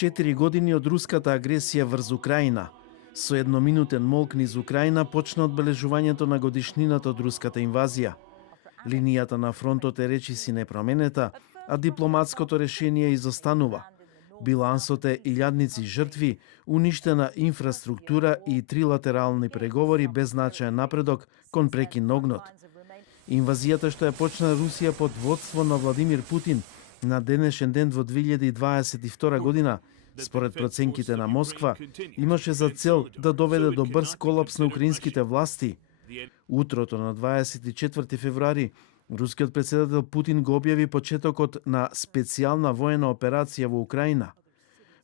4 години од руската агресија врз Украина. Со едноминутен молк низ Украина почна одбележувањето на годишнината од руската инвазија. Линијата на фронтот е речиси непроменета, а дипломатското решение изостанува. Билансот е илјадници жртви, уништена инфраструктура и трилатерални преговори без значаен напредок кон прекин огнот. Инвазијата што ја почна Русија под водство на Владимир Путин на денешен ден во 2022 година, според проценките на Москва, имаше за цел да доведе до брз колапс на украинските власти. Утрото на 24 февруари, рускиот претседател Путин го објави почетокот на специјална воена операција во Украина.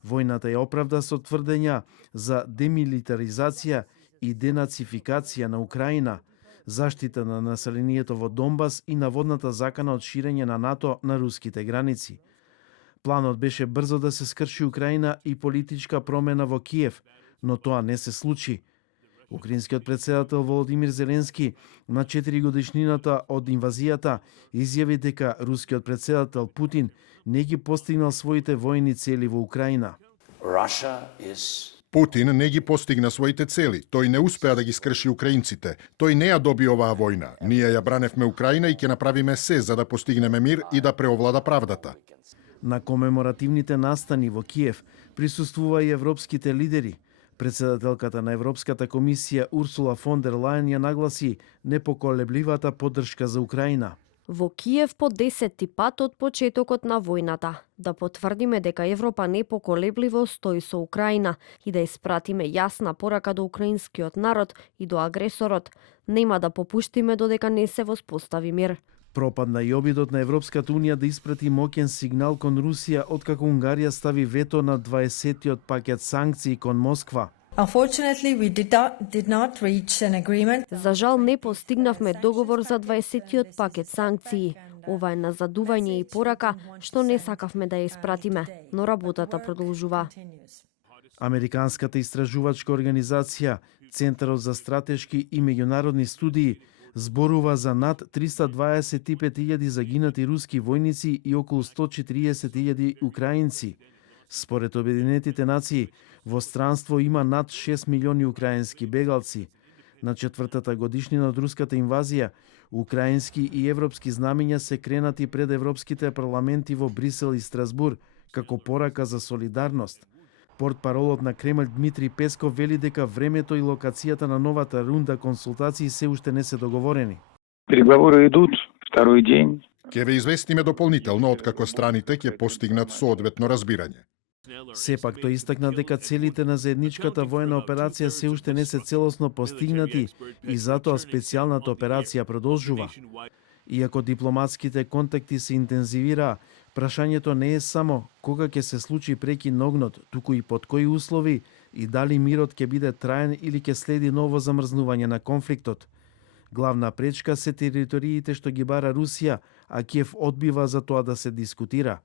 Војната ја оправда со тврдења за демилитаризација и денацификација на Украина, заштита на населението во Донбас и наводната закана од ширење на НАТО на руските граници. Планот беше брзо да се скрши Украина и политичка промена во Киев, но тоа не се случи. Украинскиот претседател Володимир Зеленски на 4 годишнината од инвазијата изјави дека рускиот претседател Путин не ги постигнал своите војни цели во Украина. Путин не ги постигна своите цели. Тој не успеа да ги скрши украинците. Тој не ја доби оваа војна. Ние ја браневме Украина и ќе направиме се за да постигнеме мир и да преовлада правдата. На комеморативните настани во Киев присуствува и европските лидери. Председателката на Европската комисија Урсула фон дер Лајен ја нагласи непоколебливата поддршка за Украина. Во Киев по 10-ти пат од почетокот на војната, да потврдиме дека Европа непоколебливо стои со Украина и да испратиме јасна порака до украинскиот народ и до агресорот, нема да попуштиме додека не се воспостави мир. Пропадна и обидот на Европската унија да испрати моќен сигнал кон Русија откако Унгарија стави вето на 20-тиот пакет санкции кон Москва. За жал не постигнавме договор за 20-тиот пакет санкции. Ова е назадување и порака што не сакавме да ја испратиме, но работата продолжува. Американската истражувачка организација Центарот за стратешки и меѓународни студии зборува за над 325.000 загинати руски војници и околу 140.000 украинци. Според Обединетите нации, во странство има над 6 милиони украински бегалци. На 4-та годишнина од руската инвазија, украински и европски знамиња се кренати пред европските парламенти во Брисел и Страсбур, како порака за солидарност. Портпаролот на Кремљ Дмитрий Песков вели дека времето и локацијата на новата рунда консултации се уште не се договорени. Преговори идут второј ден. Ќе ве известиме дополнително откако страните ќе постигнат соодветно разбирање. Сепак тој истакна дека целите на заедничката воена операција се уште не се целосно постигнати и затоа специјалната операција продолжува. Иако дипломатските контакти се интензивираа, прашањето не е само кога ќе се случи прекин на огнот, туку и под кои услови и дали мирот ќе биде траен или ќе следи ново замрзнување на конфликтот. Главна пречка се териториите што ги бара Русија, а Киев одбива за тоа да се дискутира.